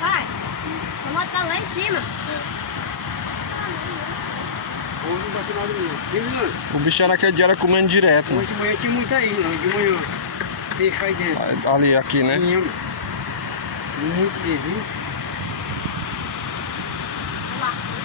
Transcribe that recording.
Pai, a moto tá lá em cima. O bicho era aquele dia era comendo direto. Hoje de manhã tinha muito aí, não. De manhã. Peixe aí dentro. Ali, aqui, né? Tinha. Muito bem, viu?